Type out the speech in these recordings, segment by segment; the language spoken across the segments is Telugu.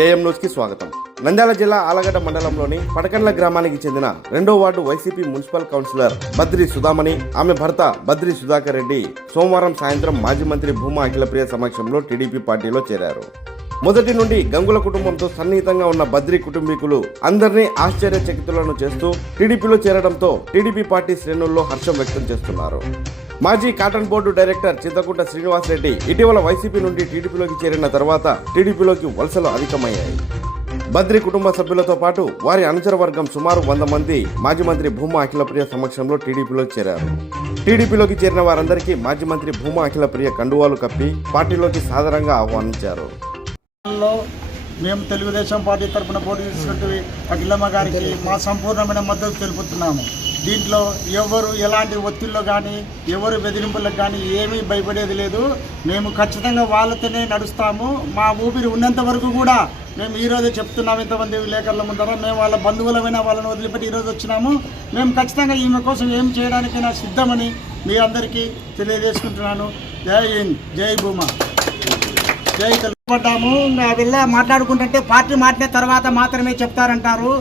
ఏఎం న్యూస్కి స్వాగతం. నంద్యాల జిల్లా ఆలగడ్డ మండలంలోని పటకండ్ల గ్రామానికి చెందిన 2వ ward YCP municipal councillor Badri Sudhamani, ఆమె భర్త బద్రి సుధాకర్ రెడ్డి సోమవారం సాయంత్రం మాజీ మంత్రి భూమా అఖిలప్రియ సమక్షంలో టీడీపీ పార్టీలో చేరారు. మొదటి నుండి గంగుల కుటుంబంతో సన్నిహితంగా ఉన్న బద్రి కుటుంబీకులు అందరినీ ఆశ్చర్యచకితులను చేస్తూ టీడీపీలో చేరడంతో టీడీపీ పార్టీ శ్రేణుల్లో హర్షం వ్యక్తం చేస్తున్నారు. మాజీ cotton board director Chintakunta Srinivasareddy ఇటీవల వైసీపీ నుండి టీడీపీలోకి చేరిన తర్వాత టీడీపీలోకి వలసలు అధికమయ్యాయి. బద్రి కుటుంబ సభ్యులతో పాటు వారి అనుచర వర్గం సుమారు 100 మంది మాజీ మంత్రి భూమా అఖిలప్రియ సమక్షంలో టీడీపీలో చేరారు. టీడీపీలోకి చేరిన వారందరికీ మాజీ మంత్రి భూమా అఖిలప్రియ కండువాలు కప్పి పార్టీలోకి సాదరంగా ఆహ్వానించారు. మేము తెలుగుదేశం పార్టీ తరఫున పోటీ చేసినట్టు అఖిలమ్మ గారికి మా సంపూర్ణమైన మద్దతు తెలుపుతున్నాము. దీంట్లో ఎవరు ఎలాంటి ఒత్తిళ్ళు కానీ ఎవరు బెదిరింపులకు కానీ ఏమీ భయపడేది లేదు. మేము ఖచ్చితంగా వాళ్ళతోనే నడుస్తాము. మా ఊపిరి ఉన్నంత వరకు కూడా మేము ఈరోజే చెప్తున్నాము, ఇంతమంది విలేకరుల ముందర మేము వాళ్ళ బంధువులమైన వాళ్ళని వదిలిపెట్టి ఈరోజు వచ్చినాము. మేము ఖచ్చితంగా ఈమె కోసం ఏం చేయడానికైనా సిద్ధమని మీ అందరికీ తెలియజేసుకుంటున్నాను. జై హింద్, జై భూమా, జై తెలుపడ్డాము. ఇంకా వెళ్ళా మాట్లాడుకుంటుంటే పార్టీ మారిన తర్వాత మాత్రమే చెప్తారంటారు.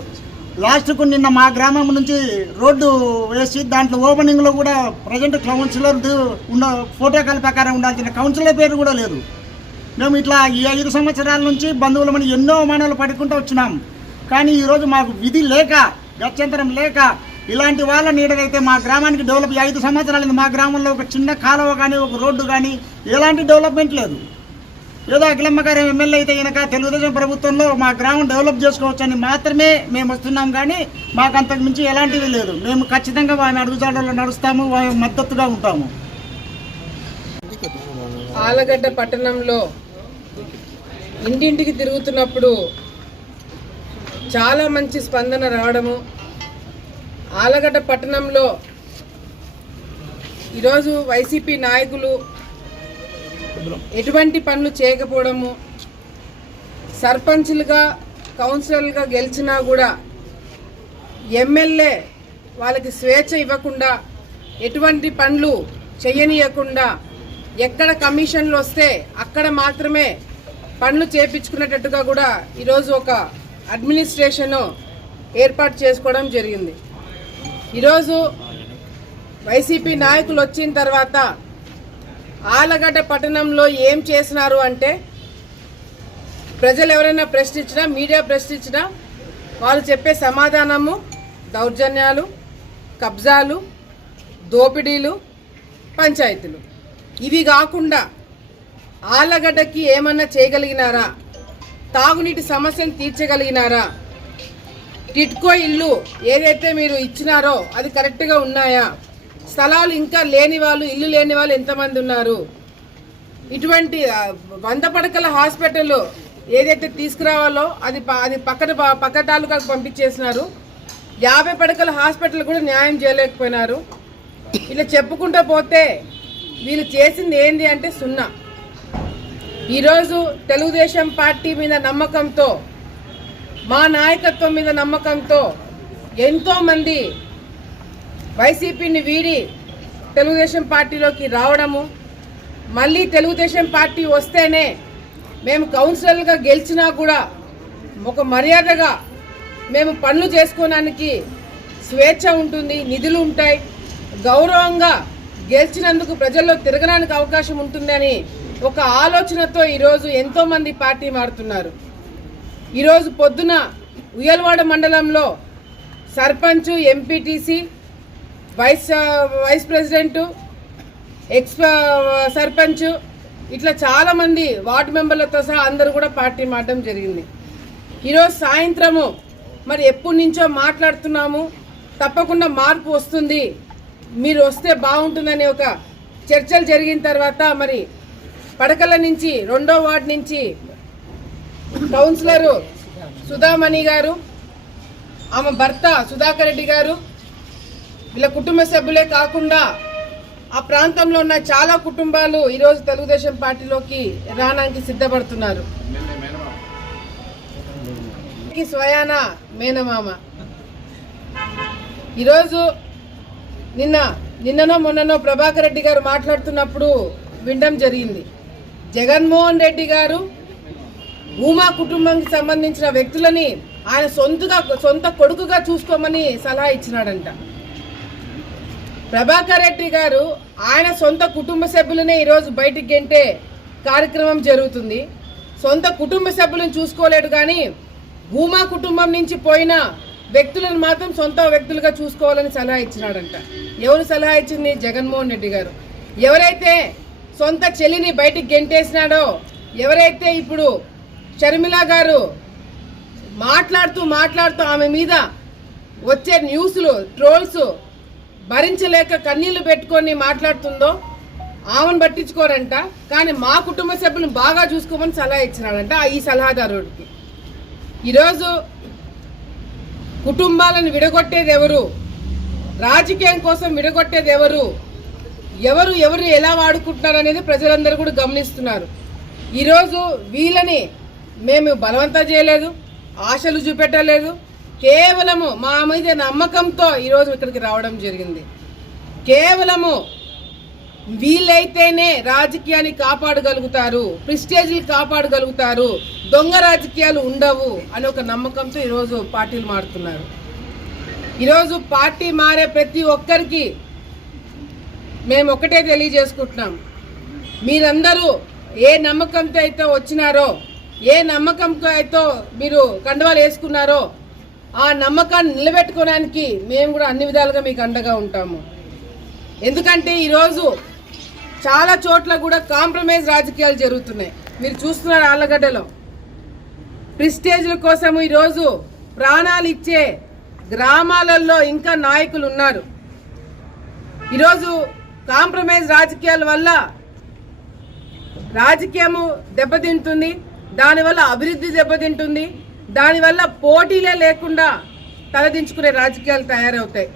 లాస్ట్కు నిన్న మా గ్రామం నుంచి రోడ్డు వేసి దాంట్లో ఓపెనింగ్లో కూడా ప్రజెంట్ కౌన్సిలర్ ఉన్న ఫోటోకాల ప్రకారం ఉండాల్సిన కౌన్సిలర్ పేరు కూడా లేదు. మేము ఇట్లా ఈ 5 సంవత్సరాల నుంచి బంధువులమని ఎన్నో అవమానాలు పడుకుంటూ వచ్చినాం. కానీ ఈరోజు మాకు విధి లేక గత్యంతరం లేక ఇలాంటి వాళ్ళ నీడైతే మా గ్రామానికి డెవలప్ 5 సంవత్సరాలు మా గ్రామంలో ఒక చిన్న కాలువ కానీ ఒక రోడ్డు కానీ ఎలాంటి డెవలప్మెంట్ లేదు. ఏదో అఖిలమ్మ గారు ఎమ్మెల్యే అయితే కనుక తెలుగుదేశం ప్రభుత్వంలో మా గ్రామం డెవలప్ చేసుకోవచ్చని మాత్రమే మేము వస్తున్నాం. కానీ మాకు అంతకు మించి ఎలాంటివి లేదు. మేము ఖచ్చితంగా వారి అడుగుజాడల్లో నడుస్తాము, వారి మద్దతుగా ఉంటాము. ఆలగడ్డ పట్టణంలో ఇంటింటికి తిరుగుతున్నప్పుడు చాలా మంచి స్పందన రావడము, ఆలగడ్డ పట్టణంలో ఈరోజు వైసీపీ నాయకులు ఎటువంటి పనులు చేయకపోవడము, సర్పంచ్లుగా కౌన్సిలర్లుగా గెలిచినా కూడా ఎమ్మెల్యే వాళ్ళకి స్వేచ్ఛ ఇవ్వకుండా ఎటువంటి పనులు చేయనీయకుండా ఎక్కడ కమిషన్లు వస్తే అక్కడ మాత్రమే పనులు చేపించుకునేటట్టుగా కూడా ఈరోజు ఒక అడ్మినిస్ట్రేషన్ ఏర్పాటు చేసుకోవడం జరిగింది. ఈరోజు వైసీపీ నాయకులు వచ్చిన తర్వాత ఆలగడ్డ పట్టణంలో ఏం చేసినారు అంటే, ప్రజలు ఎవరైనా ప్రశ్నించినా, మీడియా ప్రశ్నించినా వాళ్ళు చెప్పే సమాధానము దౌర్జన్యాలు, కబ్జాలు, దోపిడీలు, పంచాయతీలు. ఇవి కాకుండా ఆలగడ్డకి ఏమన్నా చేయగలిగినారా? తాగునీటి సమస్యను తీర్చగలిగినారా? టిట్కో ఇల్లు ఏదైతే మీరు ఇచ్చినారో అది కరెక్ట్గా ఉన్నాయా? స్థలాలు ఇంకా లేని వాళ్ళు, ఇల్లు లేని వాళ్ళు ఎంతమంది ఉన్నారు? ఇటువంటి 100 పడకల హాస్పిటల్ ఏదైతే తీసుకురావాలో అది పక్క తాలూకాకు పంపించేసినారు. 50 పడకల హాస్పిటల్ కూడా న్యాయం చేయలేకపోయినారు. ఇలా చెప్పుకుంటూ పోతే వీళ్ళు చేసింది ఏంది అంటే సున్నా. ఈరోజు తెలుగుదేశం పార్టీ మీద నమ్మకంతో, మా నాయకత్వం మీద నమ్మకంతో ఎంతోమంది వైసీపీని వీడి తెలుగుదేశం పార్టీలోకి రావడము, మళ్ళీ తెలుగుదేశం పార్టీ వస్తేనే మేము కౌన్సిలర్గా గెలిచినా కూడా ఒక మర్యాదగా మేము పనులు చేసుకోవడానికి స్వేచ్ఛ ఉంటుంది, నిధులు ఉంటాయి, గౌరవంగా గెలిచినందుకు ప్రజల్లో తిరగడానికి అవకాశం ఉంటుందని ఒక ఆలోచనతో ఈరోజు ఎంతోమంది పార్టీ మారుతున్నారు. ఈరోజు పొద్దున ఉయ్యలవాడ మండలంలో sarpanch, MPTC, vice president, ex sarpanch, ఇట్లా చాలామంది వార్డు మెంబర్లతో సహా అందరూ కూడా పార్టీ మారడం జరిగింది. ఈరోజు సాయంత్రము మరి ఎప్పటి నుంచో మాట్లాడుతున్నాము, తప్పకుండా మార్పు వస్తుంది, మీరు వస్తే బాగుంటుందని ఒక చర్చలు జరిగిన తర్వాత మరి పడకల నుంచి 2వ వార్డు నుంచి కౌన్సిలరు సుధామణి గారు, ఆమె భర్త సుధాకర్ రెడ్డి గారు, వీళ్ళ కుటుంబ సభ్యులే కాకుండా ఆ ప్రాంతంలో ఉన్న చాలా కుటుంబాలు ఈరోజు తెలుగుదేశం పార్టీలోకి రావడానికి సిద్ధపడుతున్నారు. స్వయాన మేనమామ ఈరోజు నిన్ననో మొన్ననో ప్రభాకర్ రెడ్డి గారు మాట్లాడుతున్నప్పుడు వినడం జరిగింది. జగన్మోహన్ రెడ్డి గారు భూమా కుటుంబానికి సంబంధించిన వ్యక్తులని ఆయన సొంత కొడుకుగా చూసుకోమని సలహా ఇచ్చినాడంట. ప్రభాకర్ రెడ్డి గారు ఆయన సొంత కుటుంబ సభ్యులనే ఈరోజు బయటికి గెంటే కార్యక్రమం జరుగుతుంది. సొంత కుటుంబ సభ్యులను చూసుకోలేడు, కానీ భూమా కుటుంబం నుంచి పోయిన వ్యక్తులను మాత్రం సొంత వ్యక్తులుగా చూసుకోవాలని సలహా ఇచ్చినాడంట. ఎవరు సలహా ఇచ్చింది? జగన్మోహన్ రెడ్డి గారు. ఎవరైతే సొంత చెల్లిని బయటికి గెంటేసినాడో, ఎవరైతే ఇప్పుడు షర్మిల గారు మాట్లాడుతూ ఆమె మీద వచ్చే న్యూస్లు, ట్రోల్స్ భరించలేక కన్నీళ్లు పెట్టుకొని మాట్లాడుతుందో ఆమెను పట్టించుకోరంట, కానీ మా కుటుంబ సభ్యులను బాగా చూసుకోమని సలహా ఇచ్చినాడంట ఈ సలహాదారుడికి. ఈరోజు కుటుంబాలను విడగొట్టేది ఎవరు? రాజకీయం కోసం విడగొట్టేది ఎవరు? ఎవరు ఎలా వాడుకుంటున్నారు అనేది ప్రజలందరూ కూడా గమనిస్తున్నారు. ఈరోజు వీళ్ళని మేము బలవంతం చేయలేదు, ఆశలు చూపెట్టలేదు. కేవలము మా మీద నమ్మకంతో ఈరోజు ఇక్కడికి రావడం జరిగింది. కేవలము వీళ్ళైతేనే రాజకీయాన్ని కాపాడగలుగుతారు, ప్రిస్టేజ్లు కాపాడగలుగుతారు, దొంగ రాజకీయాలు ఉండవు అని ఒక నమ్మకంతో ఈరోజు పార్టీలు మారుతున్నారు. ఈరోజు పార్టీ మారే ప్రతి ఒక్కరికి మేము ఒకటే తెలియజేసుకుంటున్నాం. మీరందరూ ఏ నమ్మకంతో అయితే వచ్చినారో, ఏ నమ్మకంతో అయితే మీరు కండువాలు వేసుకున్నారో, ఆ నమ్మకాన్ని నిలబెట్టుకోవడానికి మేము కూడా అన్ని విధాలుగా మీకు అండగా ఉంటాము. ఎందుకంటే ఈరోజు చాలా చోట్ల కూడా కాంప్రమైజ్ రాజకీయాలు జరుగుతున్నాయి. మీరు చూస్తున్నారు, ఆళ్ళగడ్డలో ప్రిస్టేజ్ల కోసం ఈరోజు ప్రాణాలు ఇచ్చే గ్రామాలలో ఇంకా నాయకులు ఉన్నారు. ఈరోజు కాంప్రమైజ్ రాజకీయాల వల్ల రాజకీయము దెబ్బతింటుంది, దానివల్ల అభివృద్ధి దెబ్బతింటుంది, దానివల్ల పోటీలే లేకుండా తలదించుకునే రాజకీయాలు తయారవుతాయి.